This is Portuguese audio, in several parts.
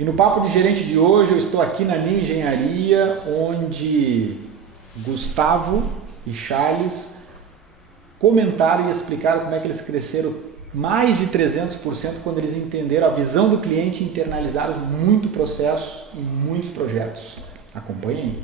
E no Papo de Gerente de hoje eu estou aqui na New Engenharia, onde Gustavo e Charles comentaram e explicaram como é que eles cresceram mais de 300% quando eles entenderam a visão do cliente e internalizaram muito processo e muitos projetos. Acompanhem.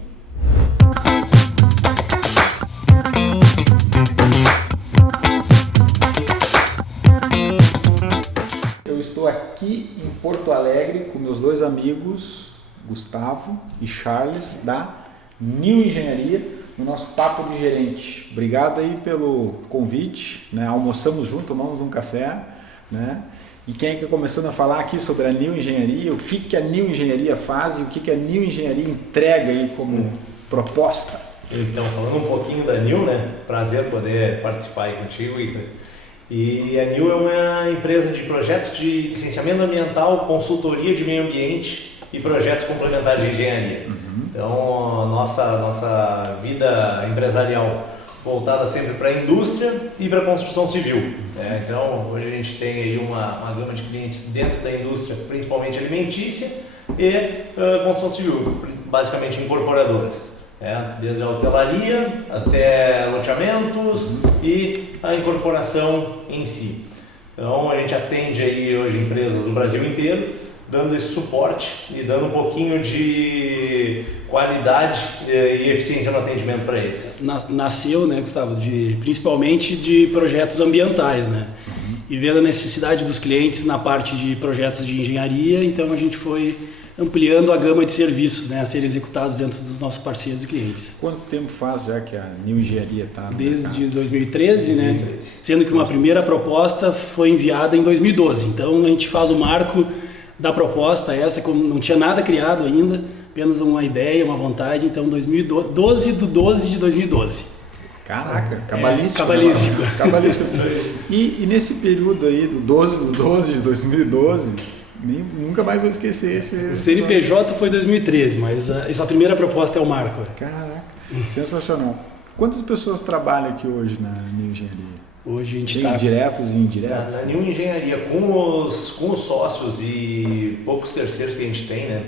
Eu estou aqui em Porto Alegre com meus dois amigos, Gustavo e Charles, da New Engenharia, no nosso Papo de Gerente. Obrigado aí pelo convite, né? Almoçamos junto, tomamos um café, né? E quem é que começando a falar aqui sobre a New Engenharia, o que a New Engenharia faz e o que a New Engenharia entrega aí como proposta? Então, falando um pouquinho da New, né? Prazer poder participar aí contigo, Igor. E a New é uma empresa de projetos de licenciamento ambiental, consultoria de meio ambiente e projetos complementares de engenharia. Então, a nossa vida empresarial voltada sempre para a indústria e para a construção civil. Né? Então, hoje a gente tem aí uma gama de clientes dentro da indústria, principalmente alimentícia e construção civil, basicamente incorporadoras. Desde a hotelaria até loteamentos e a incorporação em si. Então a gente atende aí hoje empresas no Brasil inteiro, dando esse suporte e dando um pouquinho de qualidade e eficiência no atendimento para eles. Nasceu, né, Gustavo, principalmente de projetos ambientais, né? E vendo a necessidade dos clientes na parte de projetos de engenharia, então a gente foi ampliando a gama de serviços, né, a serem executados dentro dos nossos parceiros e clientes. Quanto tempo faz já que a New Engenharia está no Desde mercado? 2013, né? Sendo que uma primeira proposta foi enviada em 2012. Então a gente faz o marco da proposta essa, como não tinha nada criado ainda, apenas uma ideia, uma vontade. Então 12 de 12 de 2012. Caraca, cabalístico. Cabalístico. Cabalístico. E nesse período aí, do 12 de 2012, nunca mais vou esquecer esse... O CNPJ foi 2013, mas essa primeira proposta é o marco. Caraca, sensacional. Quantas pessoas trabalham aqui hoje na New Engenharia? Hoje a gente Tem está... diretos e indiretos? Na New Engenharia, com os sócios e poucos terceiros que a gente tem, né?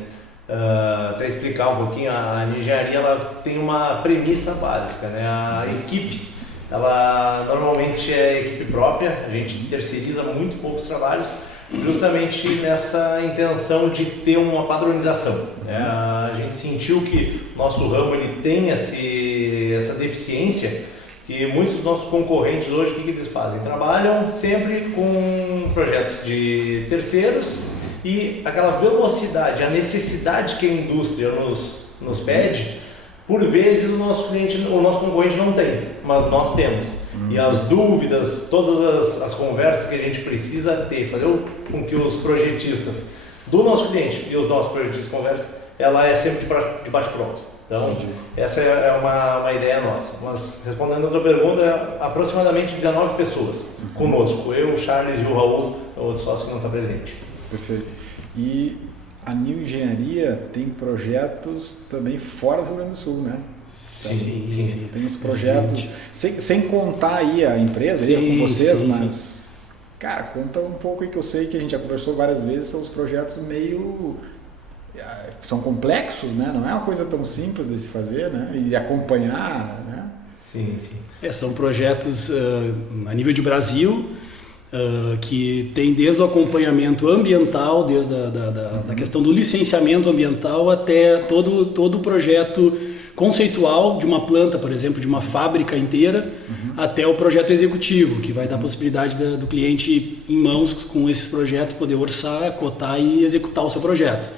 Até explicar um pouquinho, a New Engenharia ela tem uma premissa básica, né? A equipe, ela normalmente é equipe própria, a gente terceiriza muito poucos trabalhos, justamente nessa intenção de ter uma padronização. Né? A gente sentiu que nosso ramo ele tem essa deficiência, que muitos dos nossos concorrentes hoje, o que eles fazem? Trabalham sempre com projetos de terceiros e aquela velocidade, a necessidade que a indústria nos pede, por vezes o nosso concorrente não tem, mas nós temos. E as dúvidas, todas as conversas que a gente precisa ter, fazer com que os projetistas do nosso cliente e os nossos projetistas conversem, ela é sempre de bate-pronto. Então, essa é uma ideia nossa. Mas, respondendo a tua pergunta, aproximadamente 19 pessoas conosco. Eu, o Charles e o Raul, o outro sócio que não está presente. Perfeito. E a New Engenharia tem projetos também fora do Rio Grande do Sul, né? Sim. Tem os projetos, sem contar aí a empresa aí com vocês, mas, cara, conta um pouco aí que eu sei que a gente já conversou várias vezes, são os projetos meio, que são complexos, né? Não é uma coisa tão simples de se fazer, né? E acompanhar, né? Sim. São projetos a nível de Brasil, que tem desde o acompanhamento ambiental, desde da questão do licenciamento ambiental até todo o projeto conceitual de uma planta, por exemplo, de uma fábrica inteira, até o projeto executivo, que vai dar a possibilidade do cliente em mãos com esses projetos poder orçar, cotar e executar o seu projeto.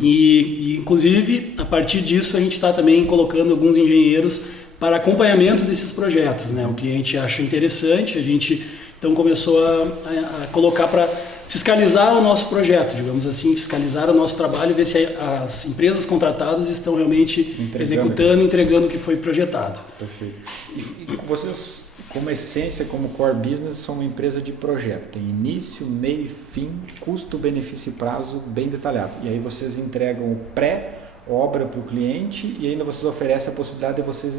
E inclusive, a partir disso, a gente está também colocando alguns engenheiros para acompanhamento desses projetos, né? O cliente acha interessante, a gente então começou a colocar para fiscalizar o nosso projeto, digamos assim, fiscalizar o nosso trabalho e ver se as empresas contratadas estão realmente executando, entregando o que foi projetado. Perfeito. E vocês, como essência, como core business, são uma empresa de projeto. Tem início, meio e fim, custo, benefício e prazo bem detalhado. E aí vocês entregam o pré-obra para o cliente e ainda vocês oferecem a possibilidade de vocês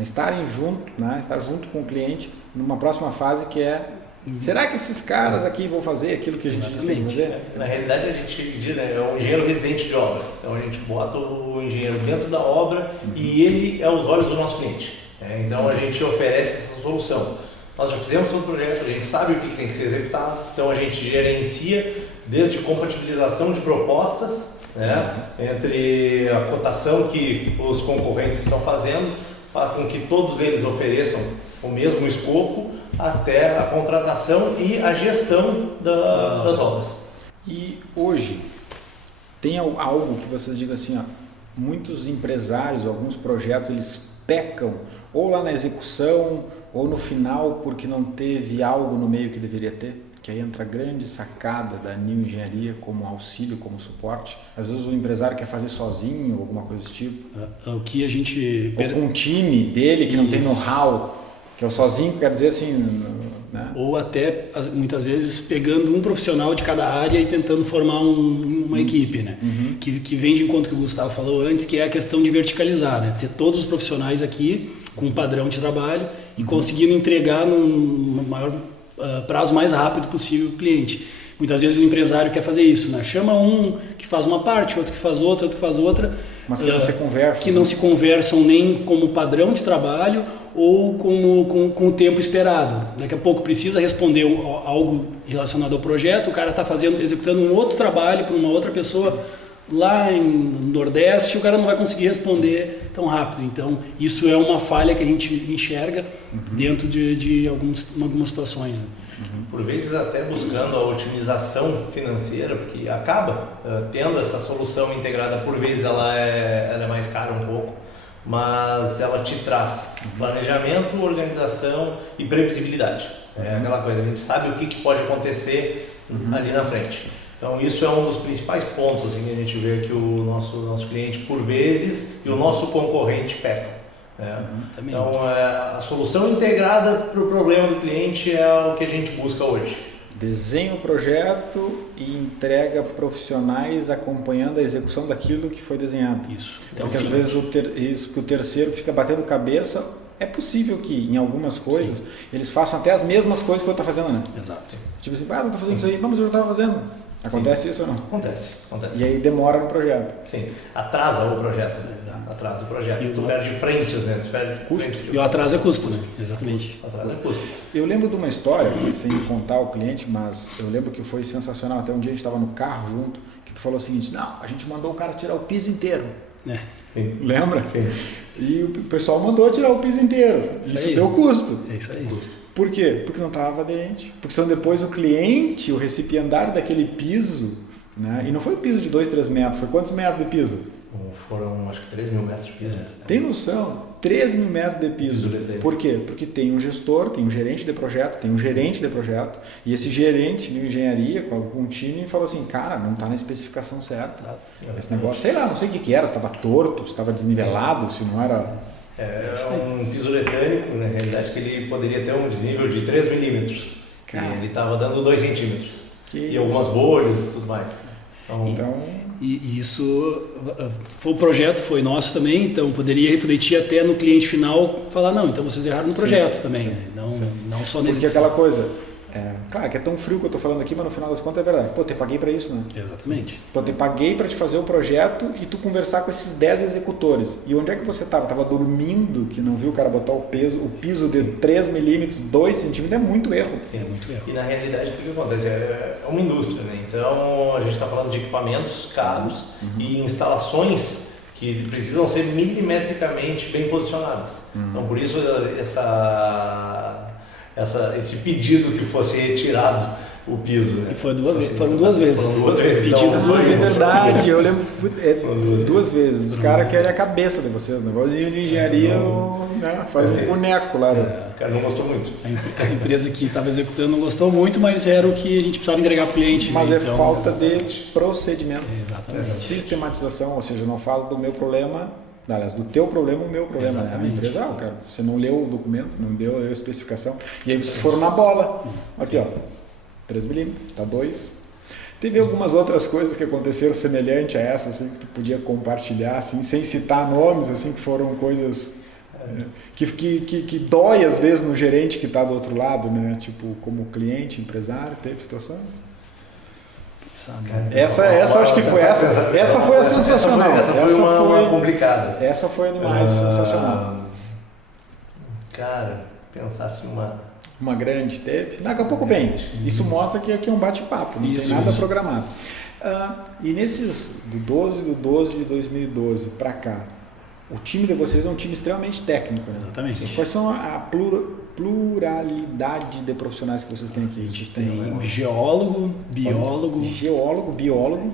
estarem junto, né, estar junto com o cliente numa próxima fase que é Será que esses caras aqui vão fazer aquilo que a gente disse que tem que fazer? Na realidade, a gente diz, né, é um engenheiro residente de obra. Então, a gente bota o engenheiro dentro da obra e ele é os olhos do nosso cliente. Então, a gente oferece essa solução. Nós já fizemos todo o projeto, a gente sabe o que tem que ser executado, então a gente gerencia desde compatibilização de propostas, né, entre a cotação que os concorrentes estão fazendo, faz com que todos eles ofereçam o mesmo escopo, até a contratação e a gestão das obras. E hoje, tem algo que vocês digam assim, ó, muitos empresários, alguns projetos, eles pecam ou lá na execução ou no final porque não teve algo no meio que deveria ter? Que aí entra a grande sacada da New Engenharia como auxílio, como suporte. Às vezes o empresário quer fazer sozinho, alguma coisa desse tipo. O que a gente... Ou com um time dele que não tem know-how, que é o sozinho, quer dizer assim... Né? Ou até, muitas vezes, pegando um profissional de cada área e tentando formar uma equipe, né? Que vem de encontro que o Gustavo falou antes, que é a questão de verticalizar, né? Ter todos os profissionais aqui com um padrão de trabalho e conseguindo entregar num maior prazo mais rápido possível para o cliente. Muitas vezes o empresário quer fazer isso, né? Chama um que faz uma parte, outro que faz outra, outro que faz outra. Mas que não se conversam. Que não se conversam nem como padrão de trabalho ou com o tempo esperado. Daqui a pouco precisa responder algo relacionado ao projeto, o cara está executando um outro trabalho para uma outra pessoa lá no Nordeste, o cara não vai conseguir responder tão rápido. Então, isso é uma falha que a gente enxerga dentro de algumas situações. Né? Por vezes até buscando a otimização financeira, porque acaba tendo essa solução integrada, por vezes ela é mais cara um pouco, mas ela te traz planejamento, organização e previsibilidade. É aquela coisa, a gente sabe o que pode acontecer ali na frente. Então isso é um dos principais pontos assim, que a gente vê que o nosso cliente por vezes e o nosso concorrente pecam. Então a solução integrada para o problema do cliente é o que a gente busca hoje. Desenha o projeto e entrega profissionais acompanhando a execução daquilo que foi desenhado. Isso. Porque às vezes o terceiro fica batendo cabeça. É possível que em algumas coisas eles façam até as mesmas coisas que eu estou fazendo, né? Exato. Tipo assim, não estou fazendo isso aí, não, mas eu já estava fazendo. Acontece isso ou não? Acontece. E aí demora no projeto. Sim, atrasa o projeto, né? Atrasa o projeto. E tu perde frentes, né? Tu perde custo. E o atraso é custo, né? Exatamente. Atraso é custo. Eu lembro de uma história, que sem contar ao cliente, mas eu lembro que foi sensacional. Até um dia a gente estava no carro junto, que tu falou o seguinte, não, a gente mandou o cara tirar o piso inteiro. Sim. Lembra? Sim. E o pessoal mandou tirar o piso inteiro. Isso deu custo. É isso aí. Por quê? Porque não estava aderente. Porque senão depois o cliente, o recipiendário daquele piso, né? E não foi um piso de 2, 3 metros, foi quantos metros de piso? Foram acho que 3 mil metros de piso. Tem noção? 3 mil metros de piso. Por quê? Porque tem um gestor, tem um gerente de projeto, tem um gerente de projeto, e esse gerente de engenharia com um time falou assim, cara, não está na especificação certa. Esse negócio, sei lá, não sei o que era, se estava torto, se estava desnivelado, se não era... É um piso uretânico, na realidade, que ele poderia ter um desnível de 3 milímetros. E ele estava dando 2 centímetros. E algumas bolhas e tudo mais. Então... E isso foi o projeto, foi nosso também, então poderia refletir até no cliente final, falar, não, então vocês erraram no projeto também, né? Não só nesse. Porque aquela coisa, claro que é tão frio que eu estou falando aqui, mas no final das contas é verdade. Pô, te paguei para isso, né? Exatamente. Pô, te paguei para te fazer o projeto e tu conversar com esses 10 executores. E onde é que você estava? Estava dormindo, que não viu o cara botar o piso de 3 milímetros, 2 centímetros, é muito erro. Sim, é muito erro. E na realidade o que acontece? É uma indústria, né? Então a gente está falando de equipamentos caros e instalações que precisam ser milimetricamente bem posicionadas. Então por isso esse pedido que fosse retirado o piso, né? E foram duas vezes. Pedido duas vezes. É verdade, eu lembro 2 vezes. Os caras querem a cabeça de você. O negócio de engenharia faz um boneco lá. O cara não gostou muito. A empresa que estava executando não gostou muito, mas era o que a gente precisava entregar para o cliente. Mas é falta de procedimento. Exatamente. Sistematização, ou seja, não faz do meu problema... Aliás, do teu problema, o meu problema. Né? A empresa, cara, você não leu o documento, não deu a especificação, e aí vocês foram na bola. Aqui, ó, 3 milímetros, tá 2. Teve algumas outras coisas que aconteceram semelhante a essa, assim, que tu podia compartilhar, assim, sem citar nomes, assim, que foram coisas Que dói às vezes no gerente que está do outro lado, né? Tipo, como cliente, empresário, teve situações? Essa acho que foi essa foi a sensacional. Essa foi uma complicada. Essa foi a demais sensacional. Cara, pensasse uma grande teve. Daqui a pouco vem. Isso mostra que aqui é um bate-papo, não tem nada programado. E nesses do 12 de 2012 para cá, o time de vocês é um time extremamente técnico, né? Exatamente. Quais são a pluralidade de profissionais que vocês têm aqui? A gente tem geólogo, biólogo,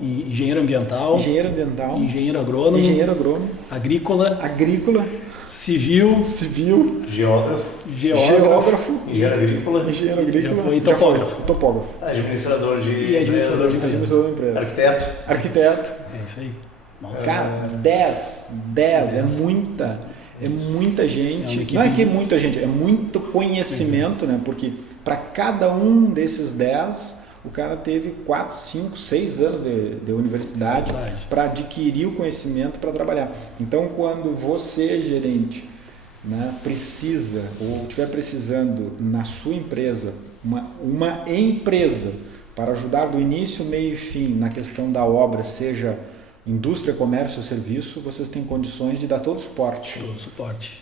engenheiro ambiental, engenheiro agrônomo, agrícola, civil, geógrafo, engenheiro agrícola, já foi topógrafo. Administrador de empresa, arquiteto. É isso aí. Nossa. Cara, 10 é muita gente. Não é que é muita gente, é muito conhecimento, né? Porque para cada um desses 10, o cara teve 4, 5, 6 anos de universidade para adquirir o conhecimento para trabalhar. Então, quando você, gerente, né, precisa ou estiver precisando na sua empresa, uma empresa para ajudar do início, meio e fim na questão da obra, seja indústria, comércio ou serviço, vocês têm condições de dar todo o suporte.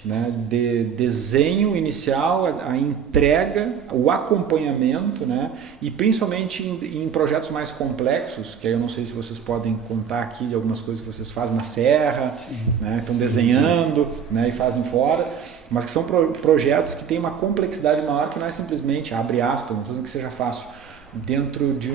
Né? De desenho inicial, a entrega, o acompanhamento, né? E principalmente em projetos mais complexos, que aí eu não sei se vocês podem contar aqui de algumas coisas que vocês fazem na serra, né? Estão desenhando, né? E fazem fora, mas que são projetos que têm uma complexidade maior, que não é simplesmente, abre aspas, não estou dizendo que seja fácil, dentro de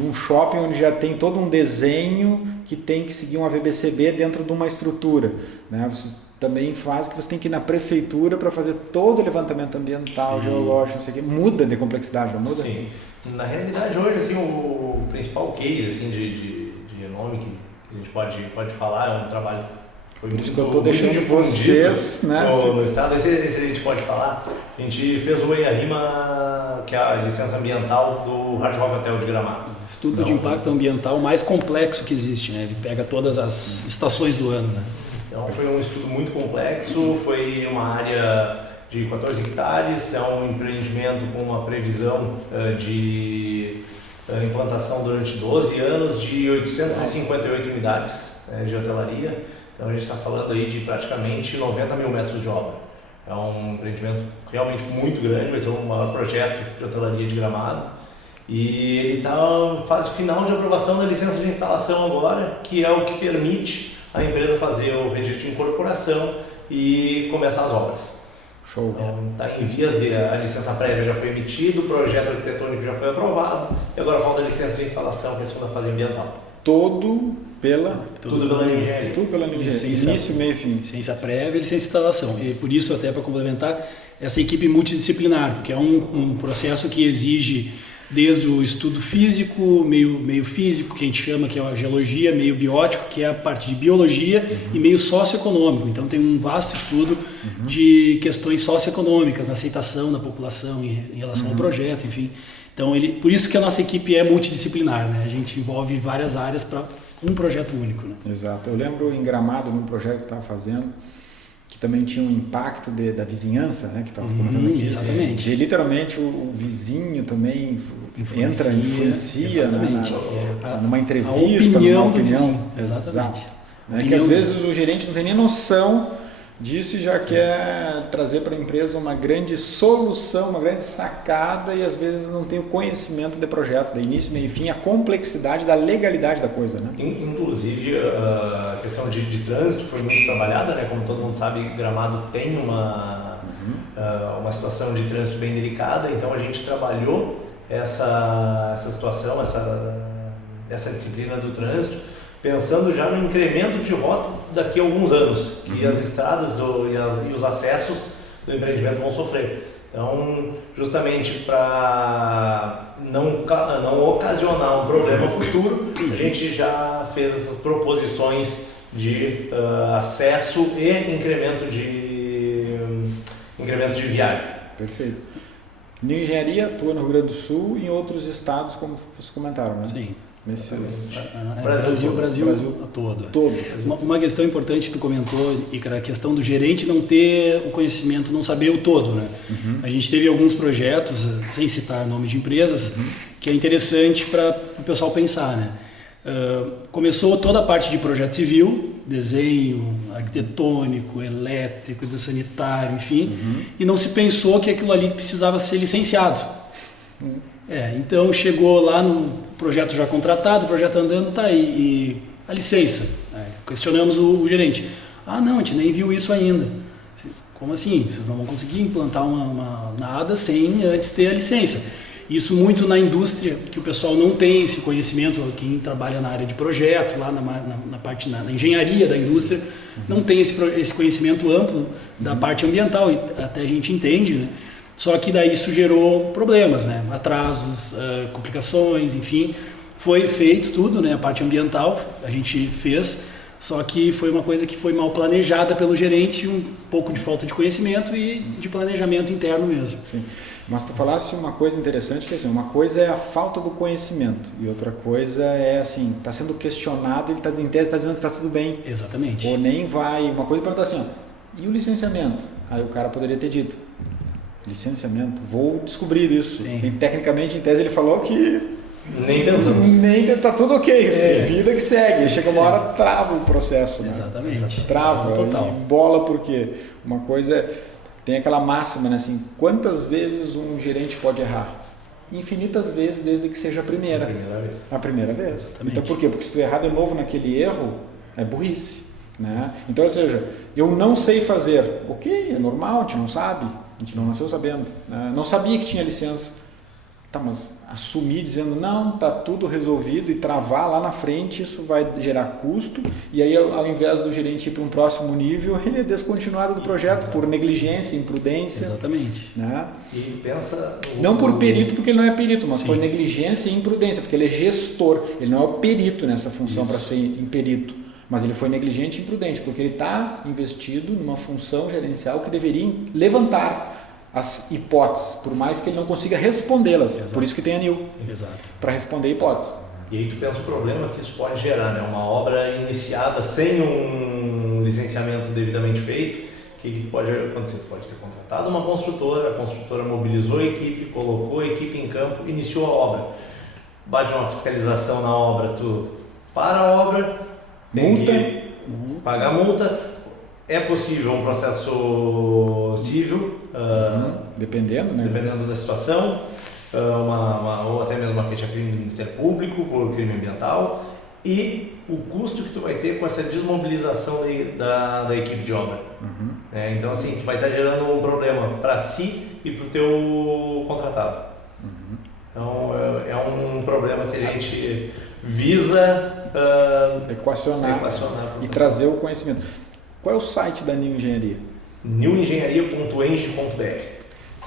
um shopping onde já tem todo um desenho que tem que seguir uma VBCB dentro de uma estrutura, né? Vocês também fazem que você tem que ir na prefeitura para fazer todo o levantamento ambiental, geológico, não sei o que, muda de complexidade, não muda? Sim. Na realidade hoje assim, o principal case assim, de renome que a gente pode falar é um trabalho que foi por isso que eu estou deixando vocês, né? No estado, esse a gente pode falar. A gente fez o EIA-RIMA, que é a licença ambiental do Hard Rock Hotel de Gramado. Estudo de impacto ambiental mais complexo que existe, né? Ele pega todas as estações do ano, né? Então foi um estudo muito complexo, foi uma área de 14 hectares, é um empreendimento com uma previsão de implantação durante 12 anos de 858 unidades de hotelaria. Então a gente está falando aí de praticamente 90 mil metros de obra. É um empreendimento realmente muito grande, vai ser o maior projeto de hotelaria de Gramado. E ele está em fase final de aprovação da licença de instalação agora, que é o que permite a empresa fazer o registro de incorporação e começar as obras. Show. Então está em vias de... A licença prévia já foi emitida, o projeto arquitetônico já foi aprovado e agora falta a licença de instalação, que é a segunda fase ambiental. Tudo pela engenharia. Tudo pela engenharia. Início, meio e fim. Licença prévia e licença de instalação. E por isso, até para complementar, essa equipe multidisciplinar, porque é um processo que exige desde o estudo físico, meio físico, que a gente chama, que é a geologia, meio biótico, que é a parte de biologia, e meio socioeconômico. Então tem um vasto estudo de questões socioeconômicas, aceitação da população em relação ao projeto, enfim. Então, por isso que a nossa equipe é multidisciplinar, né? A gente envolve várias áreas para um projeto único, né? Exato. Eu lembro em Gramado, num projeto que estava fazendo, que também tinha um impacto da vizinhança, né? Que estava comentando aqui. Exatamente. E literalmente o vizinho também influencia numa entrevista, numa opinião. Exatamente. Exato. Que às vezes o gerente não tem nem noção disso e já quer trazer para a empresa uma grande solução, uma grande sacada, e às vezes não tem o conhecimento do projeto, da início, meio e fim, a complexidade da legalidade da coisa, né? Inclusive a questão de trânsito foi muito trabalhada, né? Como todo mundo sabe, Gramado tem uma situação de trânsito bem delicada, então a gente trabalhou essa situação, essa disciplina do trânsito, pensando já no incremento de rota daqui a alguns anos, que as estradas e os acessos do empreendimento vão sofrer. Então, justamente para não ocasionar um problema futuro, a gente já fez essas proposições de acesso e incremento de viagem. Perfeito. New Engenharia atua no Rio Grande do Sul e em outros estados, como vocês comentaram, né? Sim. nesses... Brasil todo. Todo. Uma questão importante que tu comentou, Ícaro, a questão do gerente não ter o conhecimento, não saber o todo, né? A gente teve alguns projetos, sem citar nome de empresas, que é interessante para o pessoal pensar, né? Começou toda a parte de projeto civil, desenho arquitetônico, elétrico, sanitário, enfim, e não se pensou que aquilo ali precisava ser licenciado. Então chegou lá no projeto já contratado, o projeto andando, tá aí, e a licença. Questionamos o gerente. Ah, não, a gente nem viu isso ainda. Como assim? Vocês não vão conseguir implantar nada sem antes ter a licença. Isso muito na indústria, que o pessoal não tem esse conhecimento, quem trabalha na área de projeto, lá na parte na engenharia da indústria, não tem esse conhecimento amplo da parte ambiental, e até a gente entende, né? Só que daí isso gerou problemas, né? Atrasos, complicações, enfim. Foi feito tudo, né? A parte ambiental a gente fez, só que foi uma coisa que foi mal planejada pelo gerente, um pouco de falta de conhecimento e de planejamento interno mesmo. Sim. Mas tu falasse uma coisa interessante, que assim, uma coisa é a falta do conhecimento e outra coisa é assim, está sendo questionado, ele em tese está dizendo que está tudo bem. Exatamente. Ou nem vai, uma coisa pergunta assim, ó, e o licenciamento? Aí o cara poderia ter dito, licenciamento, vou descobrir isso. Sim. E tecnicamente, em tese, ele falou que nem pensamos. Nem tá tudo ok, vida que segue. Chega uma hora, trava o processo. Né? Exatamente. Trava, total. E bola porque uma coisa tem aquela máxima, né, assim, quantas vezes um gerente pode errar? Infinitas vezes, desde que seja a primeira. A primeira vez. Exatamente. Então por quê? Porque se tu errar de novo naquele erro, é burrice. Né? Então, ou seja, eu não sei fazer. Ok, é normal, a gente não sabe. A gente não nasceu sabendo. Né? Não sabia que tinha licença. Tá, mas assumir dizendo, não, tá tudo resolvido e travar lá na frente, isso vai gerar custo. E aí, ao invés do gerente ir para um próximo nível, ele é descontinuado do projeto por negligência, imprudência. Exatamente. Né? E pensa... Não por perito, porque ele não é perito, mas Sim. por negligência e imprudência, porque ele é gestor. Ele não é o perito nessa função para ser perito. Mas ele foi negligente e imprudente, porque ele está investido numa função gerencial que deveria levantar as hipóteses, por mais que ele não consiga respondê-las. Exato. Por isso que tem a NIL, para responder hipóteses. E aí tu pensa o problema que isso pode gerar, né? Uma obra iniciada sem um licenciamento devidamente feito, o que pode acontecer? Tu pode ter contratado uma construtora, a construtora mobilizou a equipe, colocou a equipe em campo, iniciou a obra. Bate uma fiscalização na obra, tu para a obra, tem que pagar multa. É possível um processo civil, dependendo, né? Dependendo da situação, ou até mesmo uma queixa-crime do Ministério Público por crime ambiental, e o custo que tu vai ter com essa desmobilização da equipe de obra. Então, assim, tu vai estar gerando um problema para si e para o teu contratado. Então, é um problema que a gente visa equacionar e trazer o conhecimento. Qual é o site da New Engenharia? newengenharia.eng.br.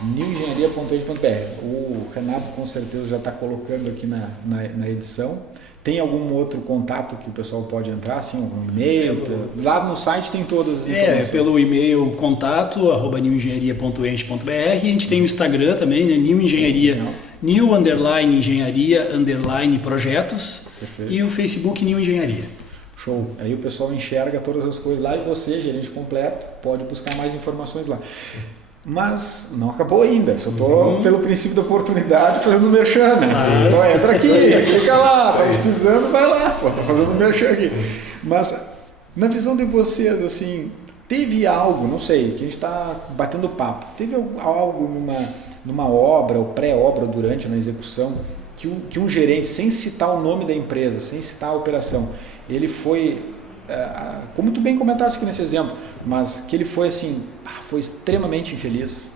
newengenharia.eng.br. O Renato com certeza já está colocando aqui na edição. Tem algum outro contato que o pessoal pode entrar, assim, algum e-mail? Lá no site tem todas as informações. Pelo e-mail contato@newengenharia.eng.br. A gente tem o Instagram também, né? New Engenharia, New_Engenharia_projetos. Perfeito. E o Facebook New Engenharia. Show. Aí o pessoal enxerga todas as coisas lá e você, gerente completo, pode buscar mais informações lá. Mas não acabou ainda, só estou pelo princípio da oportunidade fazendo merchan, né? Então entra aqui, clica lá, tá precisando, vai lá, pô, tá fazendo merchan aqui. Mas na visão de vocês, assim, teve algo, não sei, que a gente está batendo papo, teve algo numa obra ou pré-obra, durante, na execução, que um gerente, sem citar o nome da empresa, sem citar a operação, ele foi, como tu bem comentaste aqui nesse exemplo, mas que ele foi assim, foi extremamente infeliz,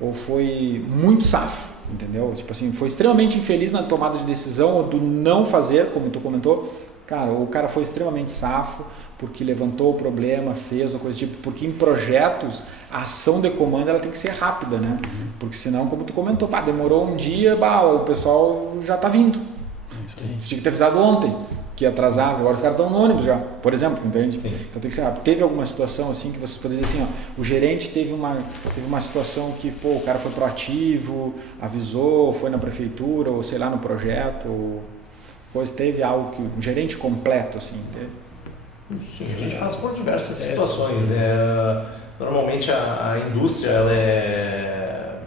ou foi muito safo, entendeu? Tipo assim, foi extremamente infeliz na tomada de decisão, ou do não fazer, como tu comentou. Cara, o cara foi extremamente safo, porque levantou o problema, fez uma coisa tipo, porque em projetos, a ação de comando ela tem que ser rápida, né? Porque senão, como tu comentou, demorou um dia, o pessoal já tá vindo. Você tinha que ter avisado ontem que atrasava, agora os caras estão no ônibus já, por exemplo, entende? Sim. Então tem que ser rápido. Teve alguma situação assim que vocês poderiam dizer assim, o gerente teve uma situação que, o cara foi proativo, avisou, foi na prefeitura, ou sei lá, no projeto, ou... Pois teve algo que um gerente completo assim teve? Sim, a gente passa por diversas situações. Normalmente a indústria ela é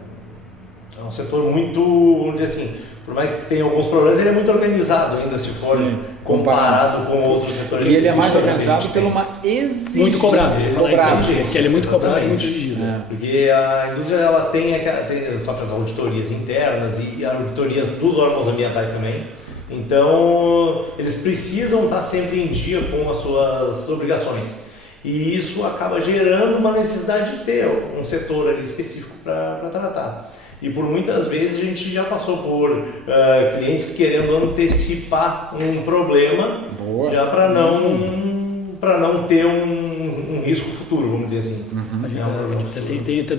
um setor muito, vamos dizer assim, por mais que tenha alguns problemas, ele é muito organizado ainda se for comparado com outros setores. E ele é mais organizado por uma exigência. Muito cobrado. Porque ele é muito cobrado e muito exigido. Porque a indústria ela tem sofre as auditorias internas e auditorias dos órgãos ambientais também. Então, eles precisam estar sempre em dia com as suas obrigações. E isso acaba gerando uma necessidade de ter um setor ali específico para tratar. E por muitas vezes a gente já passou por clientes querendo antecipar um problema, já para não ter um risco futuro, vamos dizer assim.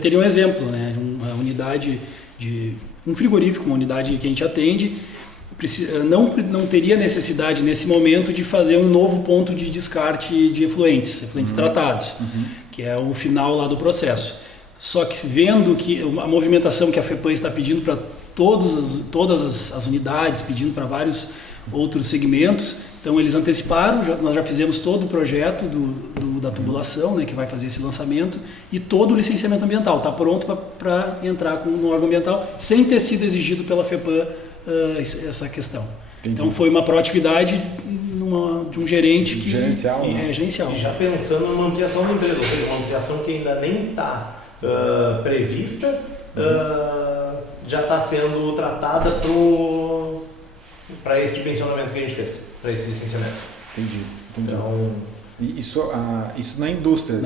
Teria um exemplo, né? Uma unidade um frigorífico, uma unidade que a gente atende, não teria necessidade nesse momento de fazer um novo ponto de descarte de efluentes tratados, que é o final lá do processo. Só que vendo que a movimentação que a FEPAM está pedindo para todas as unidades, pedindo para vários outros segmentos, então eles anteciparam, nós já fizemos todo o projeto da tubulação, né, que vai fazer esse lançamento, e todo o licenciamento ambiental está pronto para entrar no órgão ambiental, sem ter sido exigido pela FEPAM essa questão. Entendi. Então foi uma proatividade de um gerente que gerencial. Gerencial. E já pensando numa ampliação da empresa, ou seja, uma ampliação que ainda nem está prevista, já está sendo tratada para esse dimensionamento que a gente fez, para esse licenciamento. Entendi. Então, isso na indústria,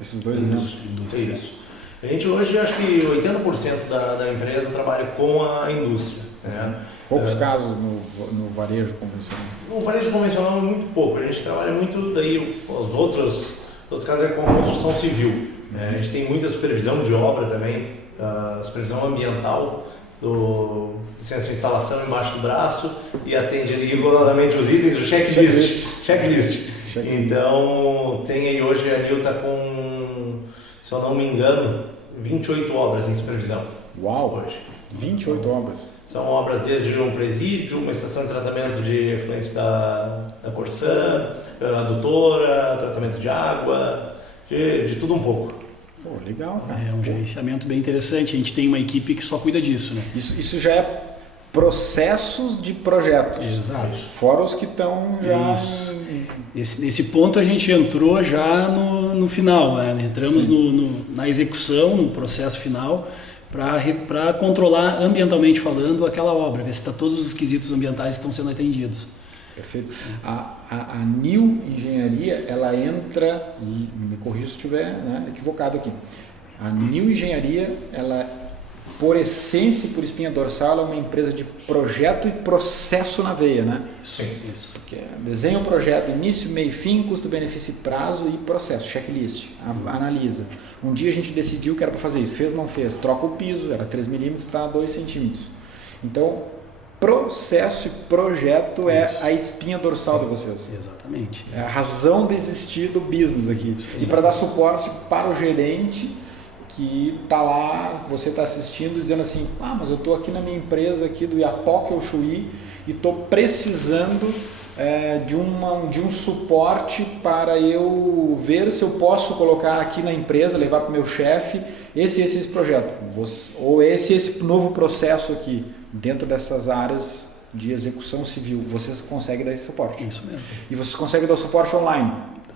esses dois exemplos. Isso. A gente hoje, acho que 80% da empresa trabalha com a indústria. Né? Poucos casos no varejo convencional. No varejo convencional é muito pouco. A gente trabalha muito, daí os outros casos é com a construção civil. A gente tem muita supervisão de obra também, supervisão ambiental do centro de instalação embaixo do braço e atende ali rigorosamente os itens do checklist. Então, tem aí hoje, a Nil está com, se eu não me engano, 28 obras em supervisão. Uau! Hoje. 28 obras. São obras desde um presídio, uma estação de tratamento de efluentes da Corsã, adutora, tratamento de água, de tudo um pouco. Pô, legal, cara. É um gerenciamento bem interessante. A gente tem uma equipe que só cuida disso, né? Isso já é processos de projetos. Exato. Fora os que estão já... Nesse ponto a gente entrou já no final, né? Entramos na execução, no processo final, para controlar ambientalmente falando aquela obra, ver se todos os quesitos ambientais estão sendo atendidos. Perfeito. A New Engenharia, ela entra, e me corrija se estiver equivocado aqui, a New Engenharia, ela, por essência e por espinha dorsal, ela é uma empresa de projeto e processo na veia, né? Isso. Que é desenha um projeto, início, meio, fim, custo, benefício, prazo e processo, checklist, analisa. Um dia a gente decidiu que era para fazer isso, fez ou não fez, troca o piso, era 3 milímetros para 2 centímetros. Então, processo e projeto é a espinha dorsal de vocês. Exatamente. É a razão de existir do business aqui. E para dar suporte para o gerente que está lá, você está assistindo, dizendo assim, mas eu estou aqui na minha empresa aqui do Iapoca, Chuí, e estou precisando de um suporte para eu ver se eu posso colocar aqui na empresa, levar para o meu chefe esse projeto, ou esse novo processo aqui, dentro dessas áreas de execução civil, vocês conseguem dar esse suporte. Isso mesmo. E vocês conseguem dar o suporte online?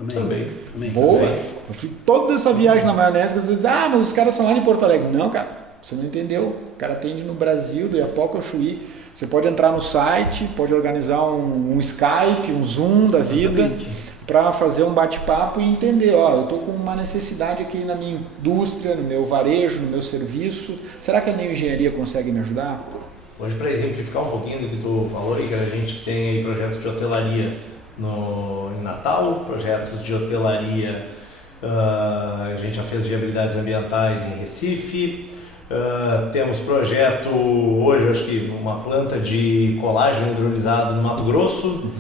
Também. Boa! Eu fiz toda essa viagem na maionese, mas eu disse, mas os caras são lá em Porto Alegre. Não, cara, você não entendeu. O cara atende no Brasil, do Iapoca ao Chuí. Você pode entrar no site, pode organizar um Skype, um Zoom da vida, para fazer um bate-papo e entender, eu estou com uma necessidade aqui na minha indústria, no meu varejo, no meu serviço. Será que a New Engenharia consegue me ajudar? Hoje, para exemplificar um pouquinho do que tu falou aí, que a gente tem aí projetos de hotelaria em Natal, projetos de hotelaria, a gente já fez viabilidades ambientais em Recife, temos projeto hoje, acho que uma planta de colágeno hidrolisado no Mato Grosso,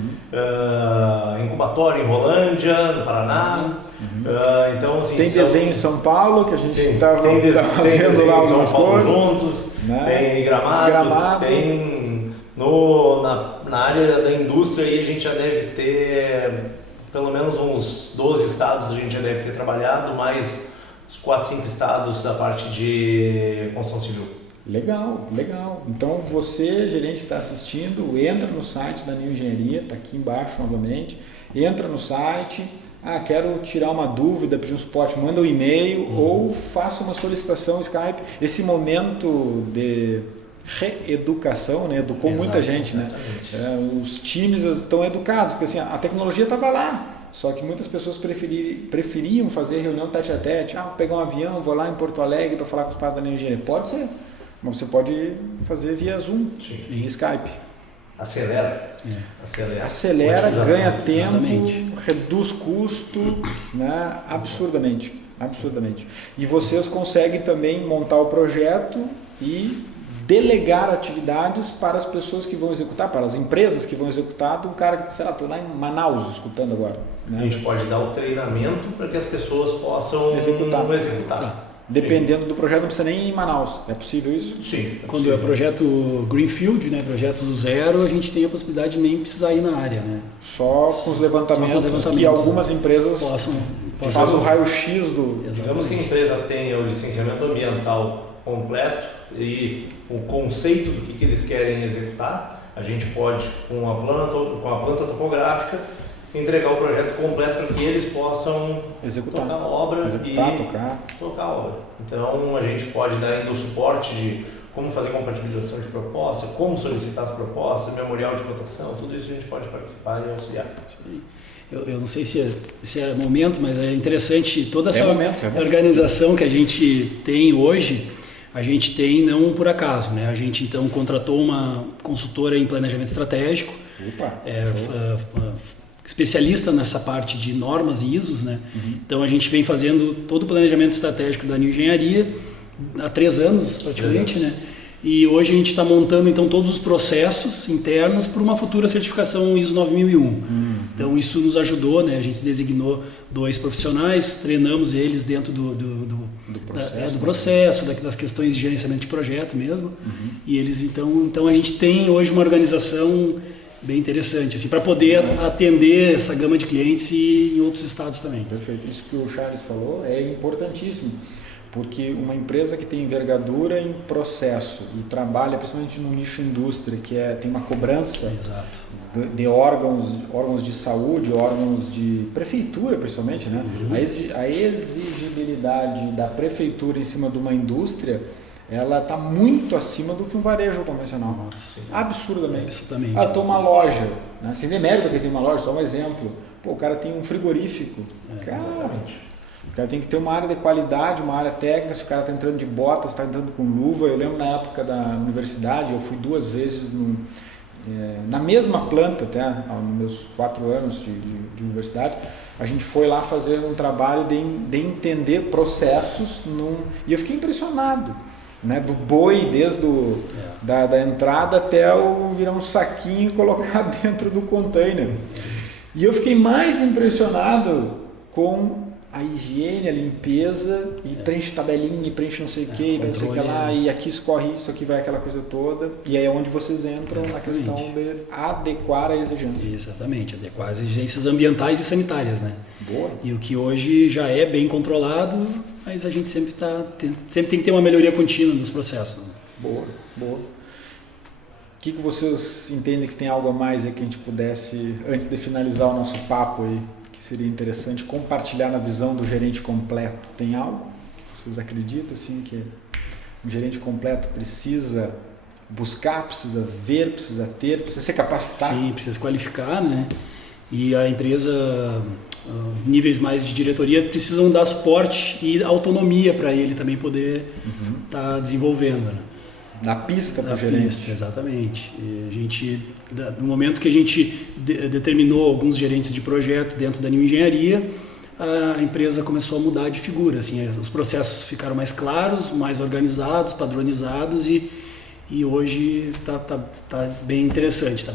incubatório em Rolândia, no Paraná. Então, assim, tem desenho em São Paulo, que a gente está fazendo lá algumas coisas. Juntos, né? Tem Gramado, tem na área da indústria aí a gente já deve ter pelo menos uns 12 estados, a gente já deve ter trabalhado, mais uns 4, 5 estados da parte de construção civil. Legal, legal. Então você, gerente que está assistindo, entra no site da New Engenharia, está aqui embaixo novamente, entra no site, quero tirar uma dúvida, pedir um suporte, manda um e-mail ou faça uma solicitação Skype. Esse momento de reeducação, né? Educou muita gente, né? Os times estão educados, porque assim, a tecnologia estava lá, só que muitas pessoas preferiam fazer reunião tete a tete. Vou pegar um avião, vou lá em Porto Alegre para falar com os pais da New Engenharia. Pode ser, mas você pode fazer via Zoom, via Skype. Acelera, ganha tempo, reduz custo, né? Absurdamente. E vocês conseguem também montar o projeto e delegar atividades para as pessoas que vão executar, para as empresas que vão executar, um cara que, sei lá, estou lá em Manaus escutando agora. Né? A gente pode dar o treinamento para que as pessoas possam executar. Dependendo do projeto, não precisa nem ir em Manaus. É possível isso? Sim. Quando é projeto Greenfield, né, projeto do zero, a gente tem a possibilidade de nem precisar ir na área. Né? Só com os levantamentos que algumas empresas fazem o raio-x do... Digamos que a empresa tenha o licenciamento ambiental completo e o conceito do que eles querem executar, a gente pode, com a planta topográfica, entregar o projeto completo para que eles possam executar a obra tocar a obra. Então a gente pode dar ainda o suporte de como fazer compatibilização de proposta, como solicitar as propostas, memorial de cotação, tudo isso a gente pode participar e auxiliar. Eu não sei se é momento, mas é interessante toda essa momento. Organização que a gente tem hoje. A gente tem não por acaso, né? A gente então contratou uma consultora em planejamento estratégico, especialista nessa parte de normas e ISOs, né? Então a gente vem fazendo todo o planejamento estratégico da New Engenharia há 3 anos praticamente, né? E hoje a gente está montando então todos os processos internos para uma futura certificação ISO 9001. Então isso nos ajudou, né? A gente designou 2 profissionais, treinamos eles dentro do processo, das questões de gerenciamento de projeto mesmo. E eles então a gente tem hoje uma organização bem interessante assim, para poder atender essa gama de clientes e em outros estados também. Perfeito. Isso que o Charles falou é importantíssimo. Porque uma empresa que tem envergadura em processo e trabalha principalmente no nicho indústria, que tem uma cobrança de órgãos de saúde, órgãos de prefeitura principalmente, né? A exigibilidade da prefeitura em cima de uma indústria, ela está muito acima do que um varejo convencional. Nossa, absurdamente. Absolutamente. Uma loja, né? Sem demérito que tem uma loja, só um exemplo. O cara tem um frigorífico. O cara tem que ter uma área de qualidade, uma área técnica. Se o cara está entrando de botas, está entrando com luva. Eu lembro na época da universidade, eu fui 2 vezes na mesma planta, até nos meus 4 anos de universidade. A gente foi lá fazer um trabalho de entender processos e eu fiquei impressionado, né? Do boi, desde da entrada até virar um saquinho e colocar dentro do container. E eu fiquei mais impressionado com a higiene, a limpeza, e preenche tabelinha, e preenche não sei o que, não sei o que lá, e aqui escorre isso, aqui vai aquela coisa toda. E aí é onde vocês entram na questão de adequar a exigência. Exatamente, adequar as exigências ambientais e sanitárias, né? Boa. E o que hoje já é bem controlado, mas a gente sempre tem que ter uma melhoria contínua nos processos. Boa. O que vocês entendem que tem algo a mais aí que a gente pudesse, antes de finalizar o nosso papo aí, que seria interessante compartilhar na visão do gerente completo? Tem algo que vocês acreditam assim, que um gerente completo precisa buscar, precisa ver, precisa ter, precisa ser capacitado? Sim, precisa se qualificar, né? E a empresa, os níveis mais de diretoria precisam dar suporte e autonomia para ele também poder estar desenvolvendo, né? Na pista para o gerente. Pista, exatamente. E a gente, no momento que a gente determinou alguns gerentes de projeto dentro da New Engenharia, a empresa começou a mudar de figura. Assim, os processos ficaram mais claros, mais organizados, padronizados e hoje tá bem interessante, tá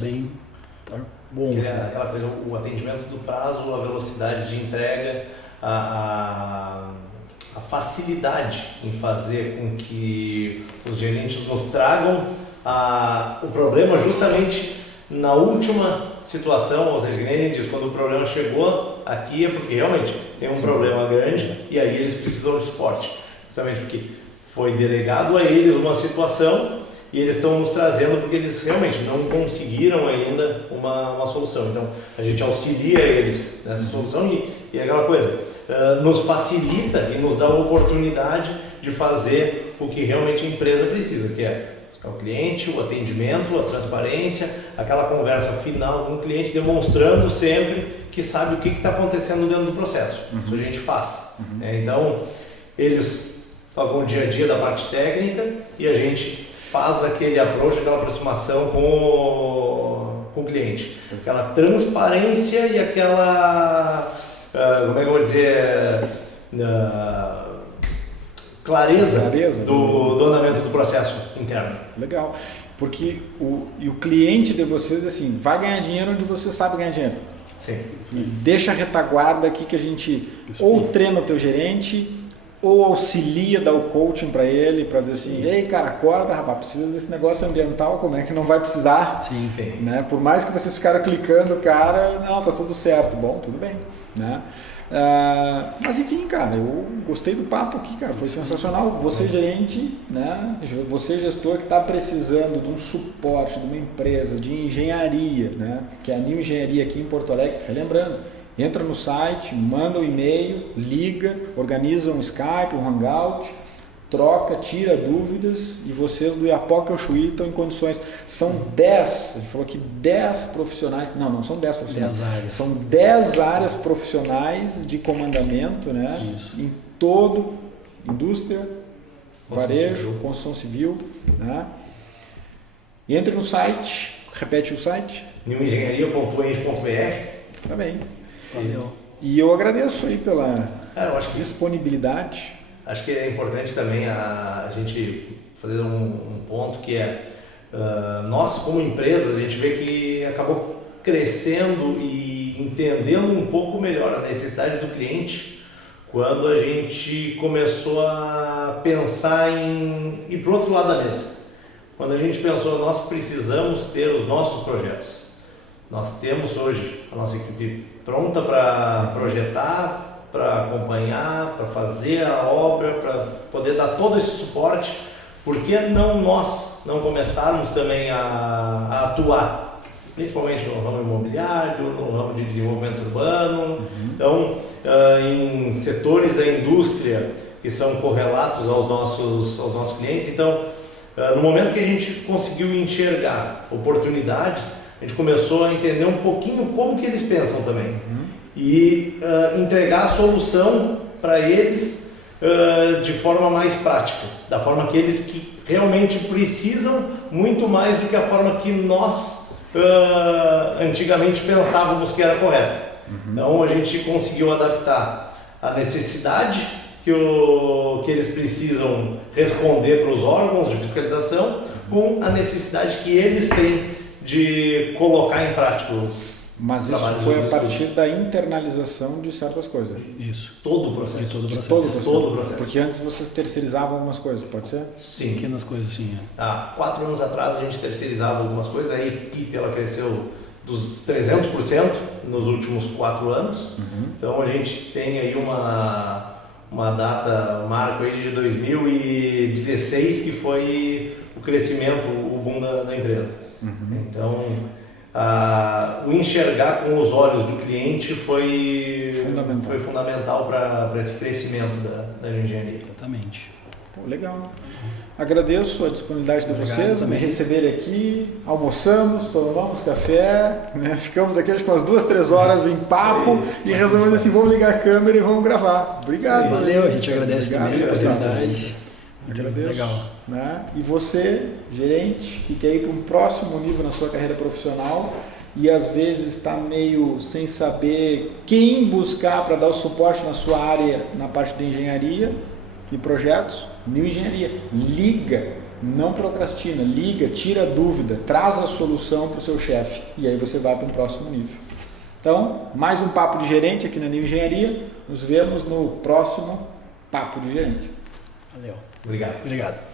bom. Aquela coisa, o atendimento do prazo, a velocidade de entrega, a facilidade em fazer com que os gerentes nos tragam o problema justamente na última situação, ou seja, que nem a gente diz, quando o problema chegou aqui é porque realmente tem um problema grande e aí eles precisam de suporte. Justamente porque foi delegado a eles uma situação e eles estão nos trazendo porque eles realmente não conseguiram ainda uma solução. Então, a gente auxilia eles nessa solução e aquela coisa, nos facilita e nos dá a oportunidade de fazer o que realmente a empresa precisa, que é o cliente, o atendimento, a transparência, aquela conversa final com o cliente, demonstrando sempre que sabe o que está acontecendo dentro do processo. Isso a gente faz. Então, eles tocam o dia a dia da parte técnica e a gente faz aquele approach, aquela aproximação com o cliente. Aquela transparência e aquela, como é que eu vou dizer, clareza do andamento do processo interno. Legal, porque o cliente de vocês, assim, vai ganhar dinheiro onde você sabe ganhar dinheiro. Sim. Deixa a retaguarda aqui que a gente ou treina o teu gerente ou auxilia, dá o coaching para ele, para dizer assim, ei cara, acorda rapaz, precisa desse negócio ambiental, como é que não vai precisar? Sim. Né? Por mais que vocês ficaram clicando, cara, não, tá tudo certo, bom, tudo bem, né? Mas enfim, cara, eu gostei do papo aqui, cara, foi sensacional. Você gerente, né? Você gestor que está precisando de um suporte de uma empresa de engenharia, né? Que é a New Engenharia aqui em Porto Alegre, relembrando, entra no site, manda um e-mail, liga, organiza um Skype, um Hangout, troca, tira dúvidas e vocês do Iapoca ao Chuí estão em condições. São 10, a gente falou que 10 profissionais, não são 10 profissionais, 10 áreas. São 10 áreas profissionais de comandamento, né? Isso. Em todo, indústria, varejo, construção civil, né? Entre no site, repete o site. newengenharia.eng.br. Tá bem. Valeu. E eu agradeço aí pela Eu acho que disponibilidade. Acho que é importante também a gente fazer um ponto que é, nós como empresa, a gente vê que acabou crescendo e entendendo um pouco melhor a necessidade do cliente quando a gente começou a pensar em ir para o outro lado da mesa. Quando a gente pensou, nós precisamos ter os nossos projetos. Nós temos hoje a nossa equipe pronta para projetar, para acompanhar, para fazer a obra, para poder dar todo esse suporte. Por que não nós não começarmos também a atuar, principalmente no ramo imobiliário, no ramo de desenvolvimento urbano, então em setores da indústria que são correlatos aos nossos clientes. Então, no momento que a gente conseguiu enxergar oportunidades, a gente começou a entender um pouquinho como que eles pensam também. E entregar a solução para eles de forma mais prática, da forma que eles que realmente precisam, muito mais do que a forma que nós antigamente pensávamos que era correta. Então a gente conseguiu adaptar a necessidade que eles precisam responder para os órgãos de fiscalização com a necessidade que eles têm de colocar em prática Mas isso foi a partir da internalização de certas coisas. Isso. Todo o processo. Todo o processo. Porque antes vocês terceirizavam algumas coisas, pode ser? Sim. Pequenas coisas assim. Há 4 anos atrás a gente terceirizava algumas coisas, a equipe ela cresceu dos 300% nos últimos 4 anos. Então a gente tem aí uma data, um marco aí de 2016 que foi o crescimento, o boom da empresa. Então o enxergar com os olhos do cliente foi fundamental para esse crescimento da engenharia. Exatamente. Pô, legal. Agradeço a disponibilidade de vocês, me receberem aqui, almoçamos, tomamos café, né? Ficamos aqui acho que umas 2-3 horas em papo e resolvemos assim, vamos ligar a câmera e vamos gravar. Obrigado. Valeu, a gente agradece também a oportunidade. Agradeço. Legal. Né? E você, gerente, que quer ir para um próximo nível na sua carreira profissional e às vezes está meio sem saber quem buscar para dar o suporte na sua área, na parte de engenharia e projetos, New Engenharia. Liga, não procrastina, liga, tira a dúvida, traz a solução para o seu chefe e aí você vai para um próximo nível. Então, mais um Papo de Gerente aqui na New Engenharia. Nos vemos no próximo Papo de Gerente. Valeu. Obrigado. Obrigado.